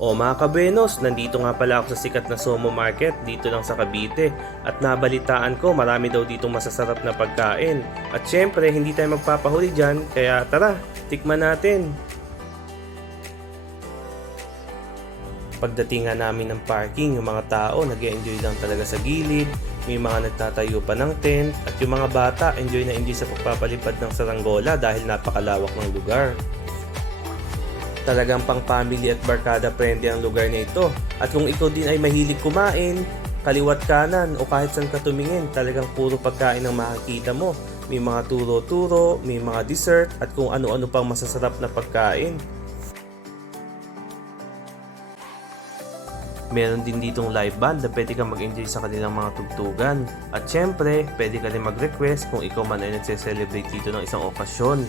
O mga kabenos, nandito nga pala ako sa sikat na Somo Market dito lang sa Cavite at nabalitaan ko marami daw ditong masasarap na pagkain. At syempre, hindi tayo magpapahuli dyan, kaya tara, tikman natin. Pagdating nga namin ng parking, yung mga tao nag-enjoy lang talaga sa gilid, may mga nagtatayo pa ng tent, at yung mga bata enjoy na enjoy sa pagpapalipad ng saranggola dahil napakalawak ng lugar. Talagang pang family at barkada friendly ang lugar na ito. At kung ikaw din ay mahilig kumain, kaliwat kanan o kahit saan ka tumingin, talagang puro pagkain ang makikita mo. May mga turo-turo, may mga dessert at kung ano-ano pang masasarap na pagkain. Meron din ditong live band na pwede kang mag-enjoy sa kanilang mga tugtugan. At syempre, pwede ka rin mag-request kung ikaw man ay nagse-celebrate dito ng isang okasyon.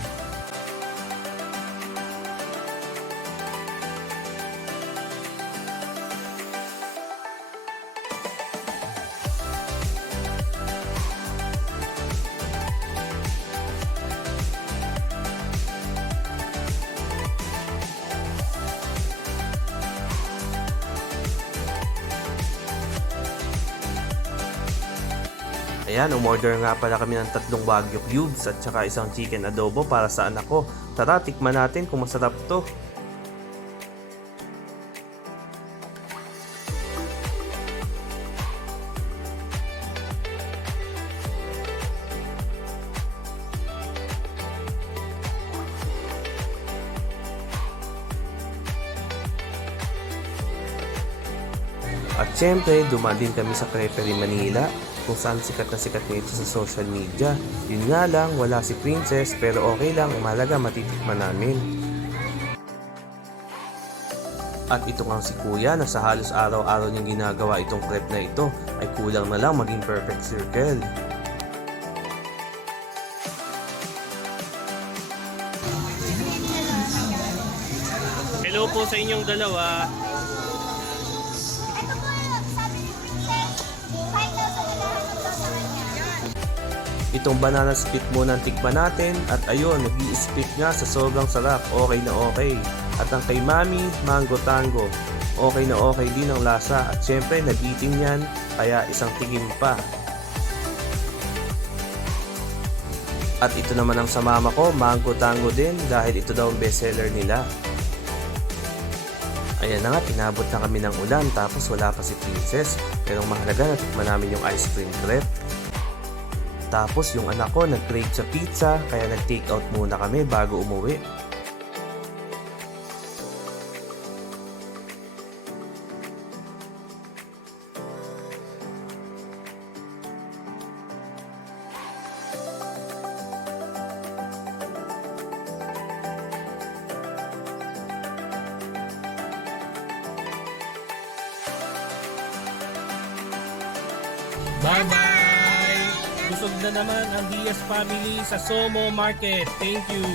Ayan, umorder nga pala kami ng 3 Wagyu cubes at saka isang chicken adobo para sa anak ko. Tara, tikman natin kung masarap to. At syempre, dumadin kami sa Creperie Manila kung saan sikat na sikat nito sa social media. Yun nga lang, wala si Princess pero okay lang, umalaga matitikman namin. At ito nga si Kuya na sa halos araw-araw niyang ginagawa itong crepe na ito ay kulang na lang maging perfect circle. Hello po sa inyong dalawa. Itong banana split muna ang tikman natin at ayun, nag-i-split nga sa sobrang sarap, okay na okay. At ang kay Mami, Mango Tango, okay na okay din ang lasa at syempre nagiting yan, kaya isang tigim pa. At ito naman ang sa mama ko, Mango Tango din dahil ito daw ang bestseller nila. Ayan na nga, tinabot na kami ng ulan tapos wala pa si Princess, pero mahalaga na tikman namin yung ice cream crepe. Tapos yung anak ko nag-crave sa pizza kaya nag-take out muna kami bago umuwi. Bye-bye! Busog na naman ang Diaz family sa Somo Market. Thank you!